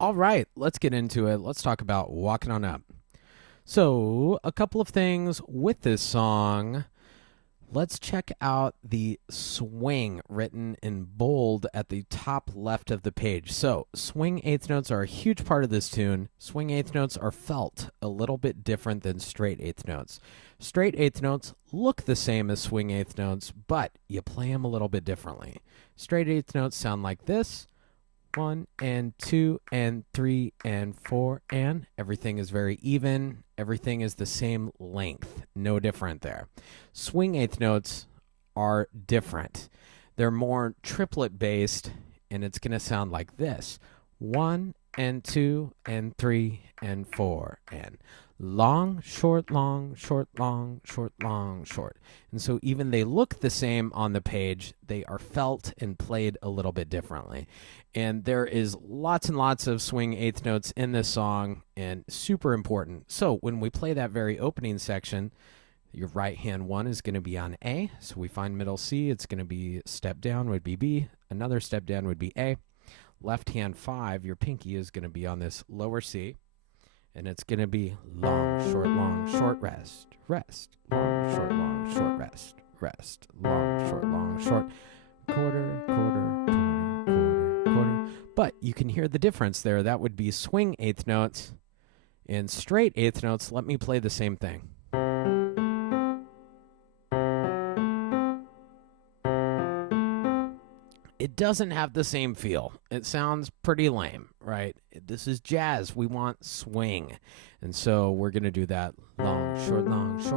All right, let's get into it. Let's talk about Walking On Up. So, a couple of things with this song. Let's check out the swing written in bold at the top left of the page. So, swing eighth notes are a huge part of this tune. Swing eighth notes are felt a little bit different than straight eighth notes. Straight eighth notes look the same as swing eighth notes, but you play them a little bit differently. Straight eighth notes sound like this. 1 and 2 and 3 and 4, and everything is very even. Everything is the same length. No different there. Swing eighth notes are different. They're more triplet based, and it's going to sound like this: 1 and 2 and 3 and 4, and long, short, long, short, long, short, long, short. And so even they look the same on the page, they are felt and played a little bit differently. And there is lots and lots of swing eighth notes in this song, and super important. So when we play that very opening section, your right hand one is going to be on A. So we find middle C. It's going to be step down would be B. Another step down would be A. Left hand 5, your pinky, is going to be on this lower C. And it's going to be long, short, rest, rest, long, short, rest, rest, long, short, quarter, quarter, quarter, quarter. But you can hear the difference there. That would be swing eighth notes. And straight eighth notes, let me play the same thing. It doesn't have the same feel. It sounds pretty lame, right? This is jazz. We want swing. And so we're going to do that long, short,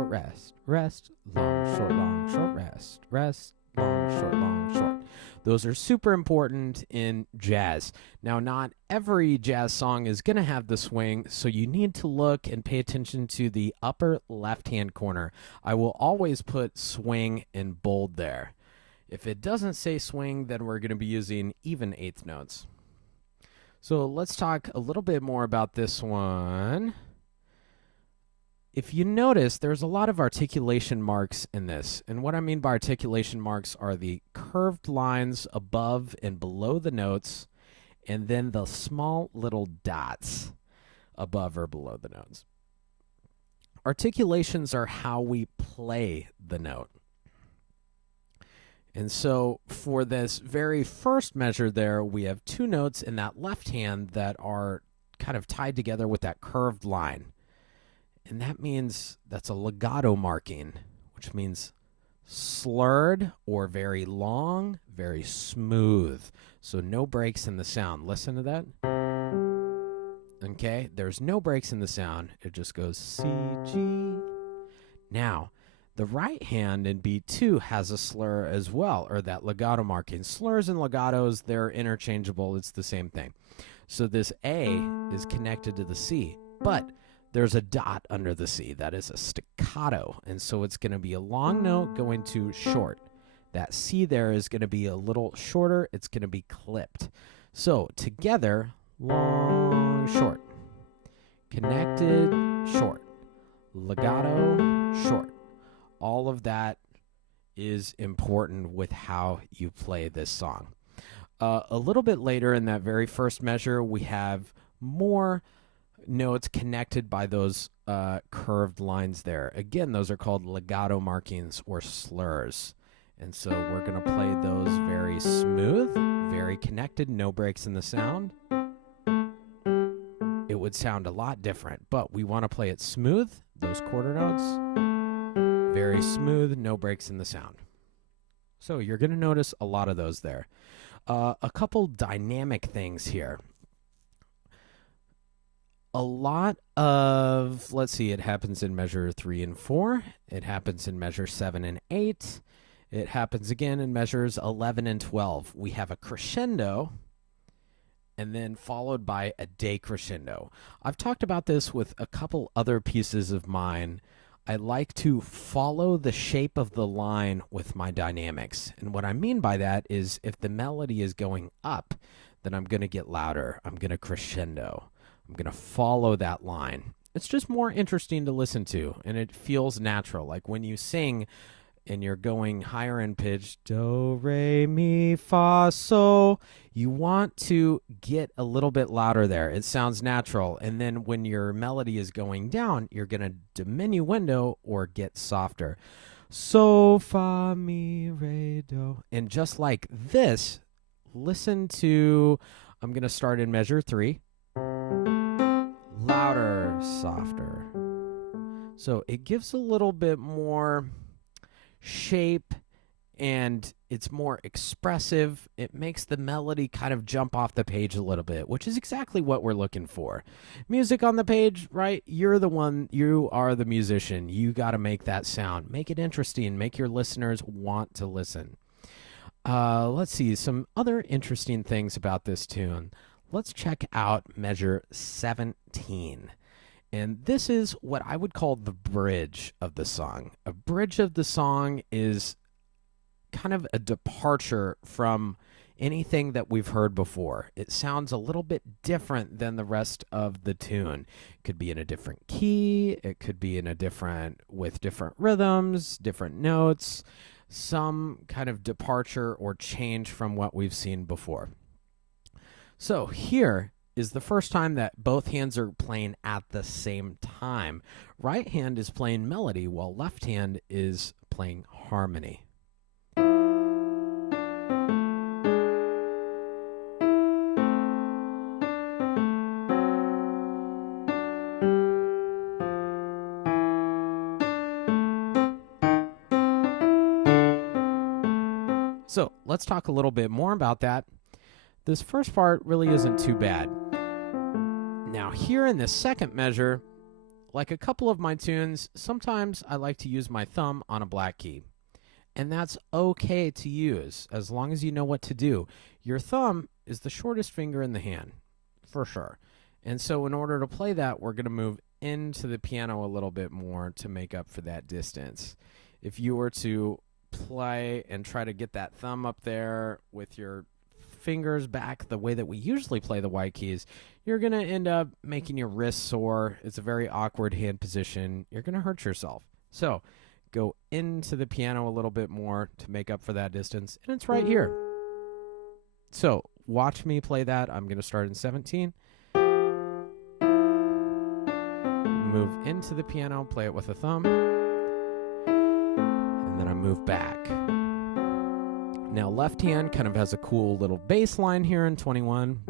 rest, rest, long, short, rest, rest, long, short. Those are super important in jazz. Now, not every jazz song is going to have the swing, so you need to look and pay attention to the upper left-hand corner. I will always put swing in bold there. If it doesn't say swing, then we're going to be using even eighth notes. So let's talk a little bit more about this one. If you notice, there's a lot of articulation marks in this. And what I mean by articulation marks are the curved lines above and below the notes, and then the small little dots above or below the notes. Articulations are how we play the note. And so for this very first measure there, we have two notes in that left hand that are kind of tied together with that curved line. And that means that's a legato marking, which means slurred or very long, very smooth. So no breaks in the sound. Listen to that. Okay, there's no breaks in the sound. It just goes C, G. Now, the right hand in B2 has a slur as well, or that legato marking. Slurs and legatos, they're interchangeable. It's the same thing. So this A is connected to the C, but there's a dot under the C. That is a staccato, and so it's going to be a long note going to short. That C there is going to be a little shorter. It's going to be clipped. So together, long, short. Connected, short. Legato, short. All of that is important with how you play this song. A little bit later in that very first measure, we have more notes connected by those curved lines there. Again, those are called legato markings or slurs. And so we're going to play those very smooth, very connected, no breaks in the sound. It would sound a lot different, but we want to play it smooth, those quarter notes. Very smooth, no breaks in the sound. So you're going to notice a lot of those there. A couple dynamic things here. A lot of, let's see, it happens in measure 3 and 4. It happens in measure 7 and 8. It happens again in measures 11 and 12. We have a crescendo and then followed by a decrescendo. I've talked about this with a couple other pieces of mine. I like to follow the shape of the line with my dynamics. And what I mean by that is if the melody is going up, then I'm going to get louder. I'm going to crescendo. I'm going to follow that line. It's just more interesting to listen to, and it feels natural. Like when you sing and you're going higher in pitch, do, re, mi, fa, so, You want to get a little bit louder there. It sounds natural. And then when your melody is going down, you're going to diminuendo or get softer. So, fa, mi, re, do. And just like this, listen to, I'm going to start in measure 3. Louder, softer. So it gives a little bit more shape and it's more expressive. It makes the melody kind of jump off the page a little bit, which is exactly what we're looking for. Music on the page, right? You're the one, you are the musician. You got to make that sound. Make it interesting. Make your listeners want to listen. Let's see, some other interesting things about this tune. Let's check out measure 17. And this is what I would call the bridge of the song. A bridge of the song is kind of a departure from anything that we've heard before. It sounds a little bit different than the rest of the tune. It could be in a different key. It could be in a with different rhythms, different notes, some kind of departure or change from what we've seen before. So here is the first time that both hands are playing at the same time. Right hand is playing melody while left hand is playing harmony. So let's talk a little bit more about that. This first part really isn't too bad. Now here in the second measure, like a couple of my tunes, sometimes I like to use my thumb on a black key. And that's okay to use as long as you know what to do. Your thumb is the shortest finger in the hand, for sure. And so in order to play that, we're going to move into the piano a little bit more to make up for that distance. If you were to play and try to get that thumb up there with your fingers back the way that we usually play the white keys, you're going to end up making your wrist sore. It's a very awkward hand position. You're going to hurt yourself. So go into the piano a little bit more to make up for that distance, and it's right here. So watch me play that. I'm going to start in 17. Move into the piano, play it with a thumb, and then I move back. Now left hand kind of has a cool little bass line here in 21.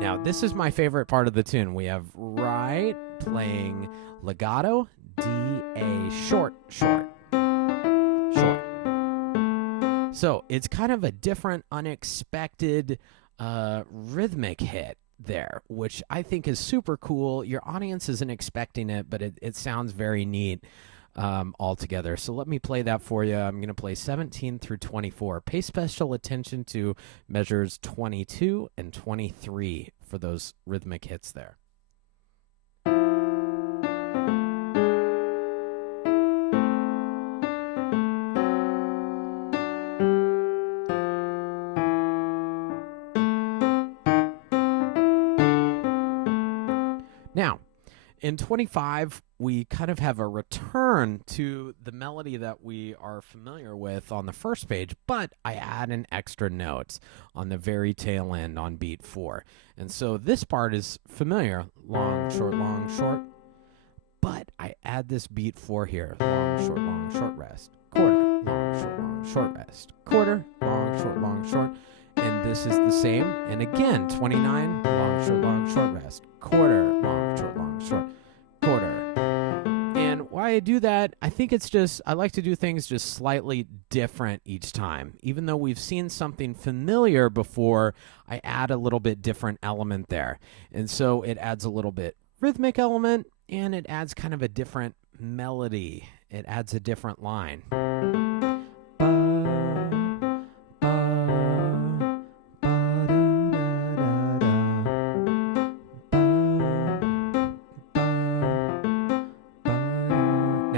Now this is my favorite part of the tune. We have right playing legato, D, A, short, short, short. So it's kind of a different, unexpected rhythmic hit there, which I think is super cool. Your audience isn't expecting it, but it sounds very neat altogether. So let me play that for you. I'm going to play 17 through 24. Pay special attention to measures 22 and 23 for those rhythmic hits there. Now, in 25, we kind of have a return to the melody that we are familiar with on the first page, but I add an extra note on the very tail end on beat 4. And so this part is familiar, long, short, but I add this beat 4 here, long, short, rest, quarter, long, short, rest, quarter, long, short, and this is the same. And again, 29, long, short, rest, quarter, long, short, quarter. And why I do that, I think it's just, I like to do things just slightly different each time. Even though we've seen something familiar before, I add a little bit different element there. And so it adds a little bit rhythmic element, and it adds kind of a different melody. It adds a different line.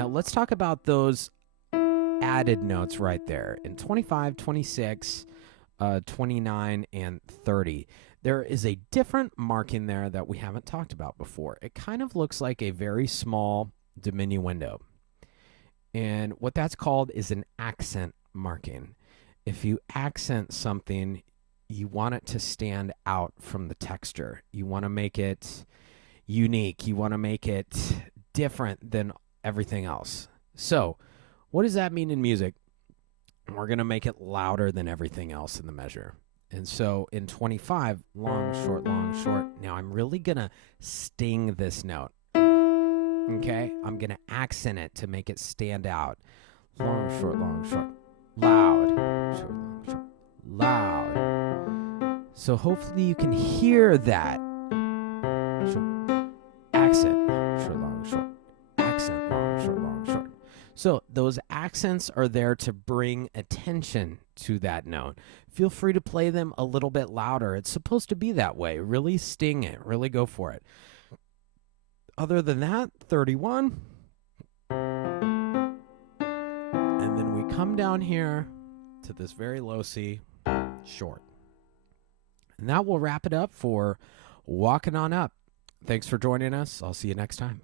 Let's talk about those added notes right there. In 25, 26, 29, and 30, there is a different marking there that we haven't talked about before. It kind of looks like a very small diminuendo. And what that's called is an accent marking. if you accent something, you want it to stand out from the texture. You want to make it unique. You want to make it different than everything else. So, what does that mean in music? We're going to make it louder than everything else in the measure. And so in 25, long, short, long, short. Now I'm really going to sting this note. Okay? I'm going to accent it to make it stand out. Long, short, loud. Short, long, short, loud. So hopefully you can hear that. Short, accent, short, long, short. Accent, long, short, long, short. So those accents are there to bring attention to that note. Feel free to play them a little bit louder. It's supposed to be that way. Really sting it. Really go for it. Other than that, 31. And then we come down here to this very low C, short. And that will wrap it up for Walking On Up. Thanks for joining us. I'll see you next time.